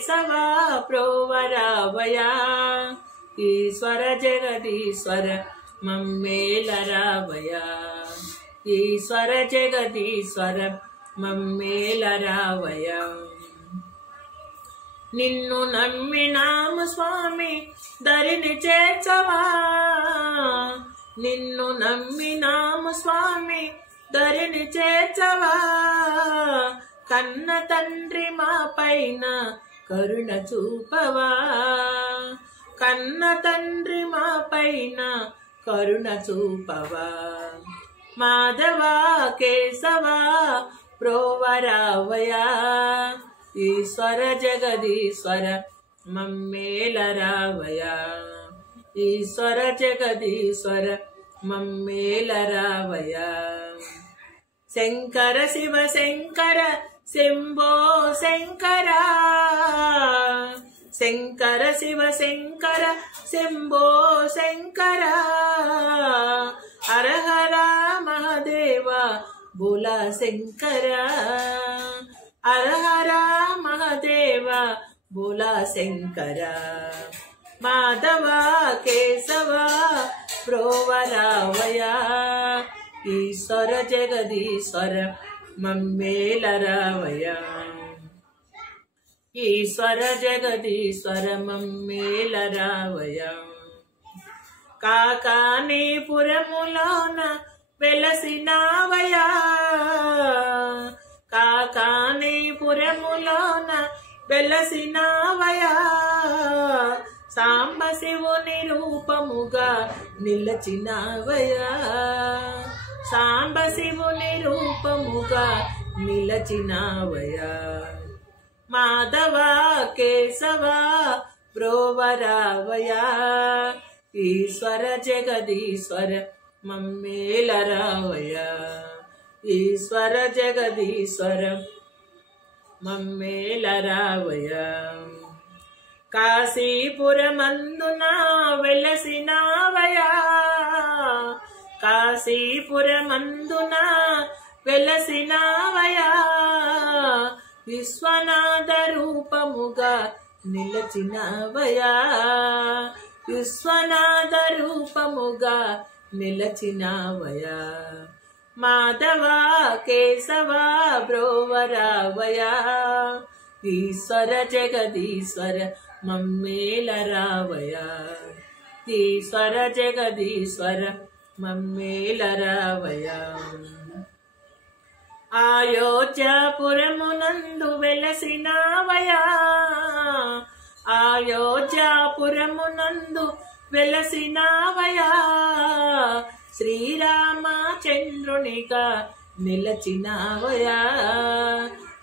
केशव प्रोवरावया ईश्वर जगदीश्वर मम्मेलरावया ईश्वर जगदीश्वर मम्मेलरावया నిన్ను నమ్మినాము స్వామి దరిని చేర్చవా నిన్ను నమ్మినాము స్వామి దరిని చేర్చవా కన్న తండ్రి మా పైన కరుణ చూపవా కన్న తండ్రి మా పైన కరుణ చూపవా మాధవ కేశవ ప్రోవరావయా ईश्वर जगदीश्वर मम्मेलरावया ईश्वर जगदीश्वर मम्मेलरावया शंकर शिव शंकर शंभो शंकरा शंकर शिव शंकर शंभो शंकरा हर हर महादेवा बोला शंकरा हर हर महादेव बोला शंकरा माधव केशव प्रोवरावया ईश्वर जगदीश्वर मम्मेलरावया ईश्वर जगदीश्वर मम्मेलरावया काकानीपुरमुलोन वेलसिनावया కాకానీపురములోన వెలసినావయా సాంబ శివుని రూపముగా నిలచినావయా సాంబ శివుని రూపముగా నిలచినావయా మాధవ కేశవ ప్రోవరావయా ఈశ్వర జగదీశ్వర మమ్మేలరావయా ईश्वर जगदीश्वर मम्मेलरावया काशीपुरमंदुना वेलसिनावया काशीपुरमंदुना वेलसिनावया विश्वनाथ रूपमुगा निलचिनावया विश्वनाथ रूपमुगा निलचिनावया माधव केशव प्रोवरावया ईश्वर जगदीश्वर मम्मेलरावया ईश्वर जगदीश्वर मम्मेलरावया अयोध्यापुरमुनंदु वेलसिनावया अयोध्यापुरमुनंदु वेलसिनावया శ్రీరామచంద్రునిగా నిలచినావయా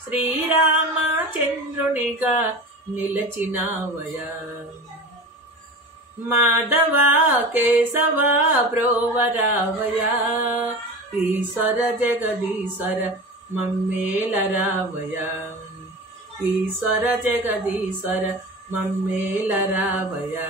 శ్రీరామచంద్రునిగా నిలచినావయా మాధవ కేశవ ప్రోవరావయా ఈశ్వర జగదీశ్వర మమ్మేలరావయా ఈశ్వర జగదీశ్వర మమ్మేలరావయా